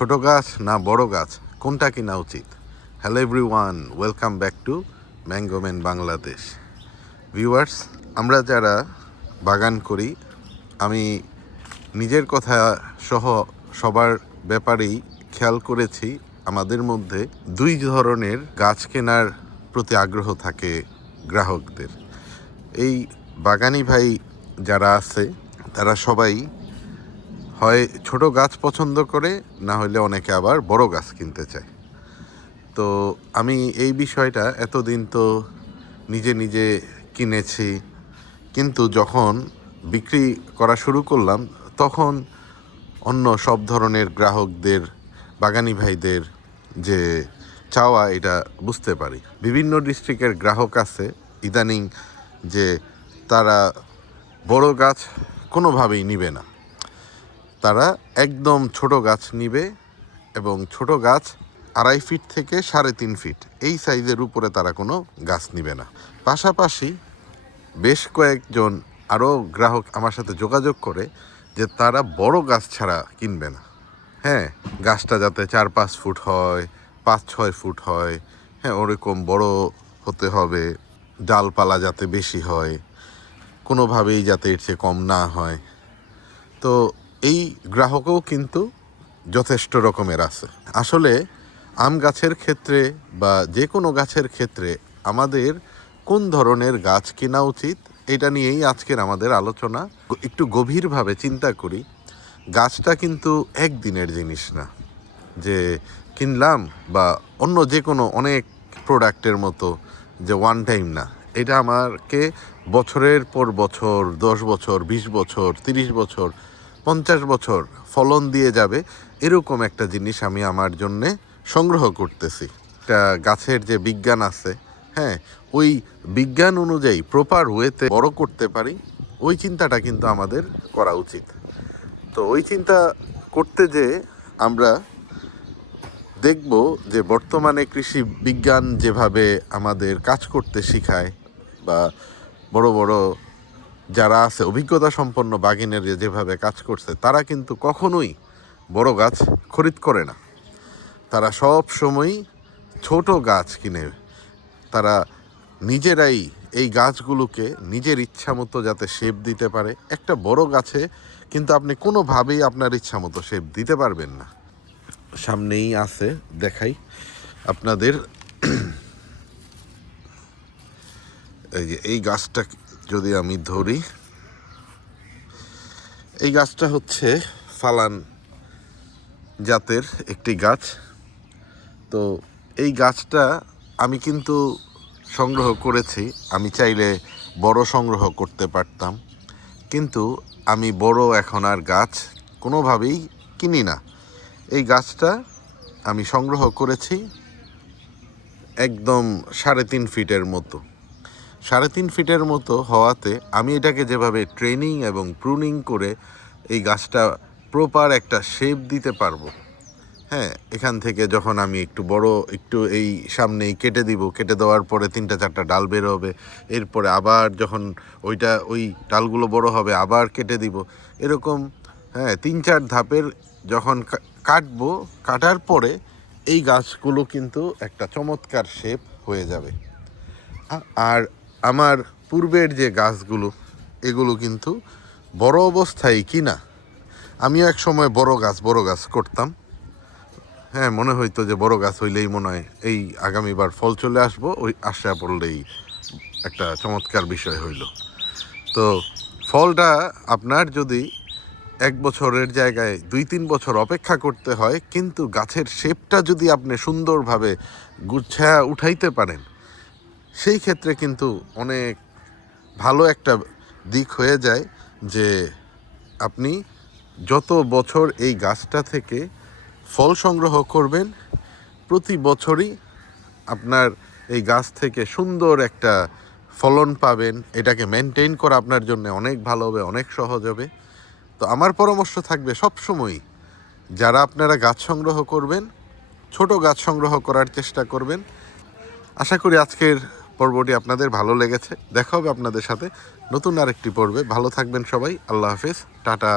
ছোট গাছ না বড় গাছ? কোনটা কিনা উচিত? Hello everyone welcome back to mango man Bangladesh viewers আমরা যারা বাগান করি, আমি নিজের কথা সহ সবার ব্যাপারেই খেয়াল করেছি, আমাদের মধ্যে দুই ধরনের গাছ কেনার প্রতি আগ্রহ থাকে গ্রাহকদের। এই বাগানি ভাই যারা আছে, তারা সবাই হয় ছোট গাছ পছন্দ করে, না হলে অনেকে আবার বড় গাছ কিনতে চায়। তো আমি এই বিষয়টা এতদিন তো নিজে নিজে কিনেছি, কিন্তু যখন বিক্রি করা শুরু করলাম, তখন অন্য সব ধরনের গ্রাহকদের, বাগানি ভাইদের যে চাওয়া, এটা বুঝতে পারি। বিভিন্ন ডিস্ট্রিক্টের গ্রাহক আছে, ইদানিং যে তারা বড় গাছ কোনোভাবেই নিবে না। তারা একদম ছোট গাছ নিবে এবং ছোট গাছ আড়াই ফিট থেকে সাড়ে তিন ফিট। এই সাইজের উপরে তারা কোনো গাছ নিবে না। পাশাপাশি বেশ কয়েকজন আরও গ্রাহক আমার সাথে যোগাযোগ করে যে তারা বড় গাছ ছাড়া কিনবে না। হ্যাঁ গাছটা যাতে চার পাঁচ ফুট হয়, পাঁচ ছয় ফুট হয় হ্যাঁ ওরকম বড় হতে হবে ডালপালা যাতে বেশি হয়, কোনোভাবেই যাতে এর চেয়ে কম না হয়। তো এই গ্রাহকও কিন্তু যথেষ্ট রকমের আছে। আসলে আম গাছের ক্ষেত্রে বা যে কোনো গাছের ক্ষেত্রে আমাদের কোন ধরনের গাছ কেনা উচিত, এটা নিয়েই আজকের আমাদের আলোচনা। একটু গভীরভাবে চিন্তা করি। গাছটা কিন্তু একদিনের জিনিস না। যে কিনলাম বা অন্য যে কোনো অনেক প্রোডাক্টের মতো যে ওয়ান টাইম না। এটা আমাকে বছরের পর বছর, দশ বছর, বিশ বছর, তিরিশ বছর পঞ্চাশ বছর ফলন দিয়ে যাবে, এরকম একটা জিনিস আমি আমার জন্যে সংগ্রহ করতেছি। গাছের যে বিজ্ঞান আছে হ্যাঁ ওই বিজ্ঞান অনুযায়ী প্রপার ওয়েতে বড় করতে পারি, ওই চিন্তাটা কিন্তু আমাদের করা উচিত। তো ওই চিন্তা করতে যে আমরা দেখব যে বর্তমানে কৃষি বিজ্ঞান যেভাবে আমাদের কাজ করতে শেখায় বা বড় বড় যারা আছে, অভিজ্ঞতা সম্পন্ন বাগিনের যেভাবে কাজ করছে, তারা কিন্তু কখনোই বড় গাছ খরিদ করে না। তারা সব সময় ছোট গাছ কিনে। তারা নিজেরাই এই গাছগুলোকে নিজের ইচ্ছা মতো যাতে শেপ দিতে পারে। একটা বড় গাছে কিন্তু আপনি কোনোভাবেই আপনার ইচ্ছা মতো শেপ দিতে পারবেন না। সামনেই আছে, দেখাই আপনাদের। এই যে, এই গাছটা যদি আমি ধরি, এই গাছটা হচ্ছে ফালান জাতের একটি গাছ। তো এই গাছটা আমি কিন্তু সংগ্রহ করেছি, আমি চাইলে বড় সংগ্রহ করতে পারতাম। কিন্তু আমি বড় এখন আর গাছ কোনোভাবেই কিনি না। এই গাছটা আমি সংগ্রহ করেছি একদম সাড়ে তিন ফিটের মতো। সাড়ে তিন ফিটের মতো হওয়াতে আমি এটাকে যেভাবে ট্রেনিং এবং প্রুনিং করে এই গাছটা প্রপার একটা শেপ দিতে পারব। হ্যাঁ এখান থেকে যখন আমি একটু বড়, একটু এই সামনেই কেটে দিব, কেটে দেওয়ার পরে তিনটা চারটা ডাল বের হবে, এরপরে আবার যখন ওইটা, ওই ডালগুলো বড় হবে, আবার কেটে দিব, এরকম হ্যাঁ তিন চার ধাপের যখন কাটবো, কাটার পরে এই গাছগুলো কিন্তু একটা চমৎকার শেপ হয়ে যাবে। আর আমার পূর্বের যে গাছগুলো, এগুলো কিন্তু বড় অবস্থায় কি না? আমিও এক সময় বড় গাছ বড় গাছ করতাম। হ্যাঁ মনে হইতো যে বড় গাছ হইলেই মনে হয় এই আগামীবার ফল চলে আসব, ওই আশা পড়লেই একটা চমৎকার বিষয় হইল। তো ফলটা আপনার যদি এক বছরের জায়গায় দুই তিন বছর অপেক্ষা করতে হয়, কিন্তু গাছের শেপটা যদি আপনি সুন্দরভাবে গুছা উঠাইতে পারেন সেই ক্ষেত্রে কিন্তু অনেক ভালো একটা দিক হয়ে যায় যে আপনি যত বছর এই গাছটা থেকে ফল সংগ্রহ করবেন, প্রতি বছরই আপনার এই গাছ থেকে সুন্দর একটা ফলন পাবেন। এটাকে মেনটেন করা আপনার জন্য অনেক ভালো হবে, অনেক সহজ হবে। তো আমার পরামর্শ থাকবে সবসময়ই যারা আপনারা গাছ সংগ্রহ করবেন, ছোট গাছ সংগ্রহ করার চেষ্টা করবেন। আশা করি আজকের পর্বটি আপনাদের ভালো লেগেছে। দেখা হবে আপনাদের সাথে নতুন আরেকটি পর্বে। ভালো থাকবেন সবাই। আল্লাহ হাফিজ। টাটা।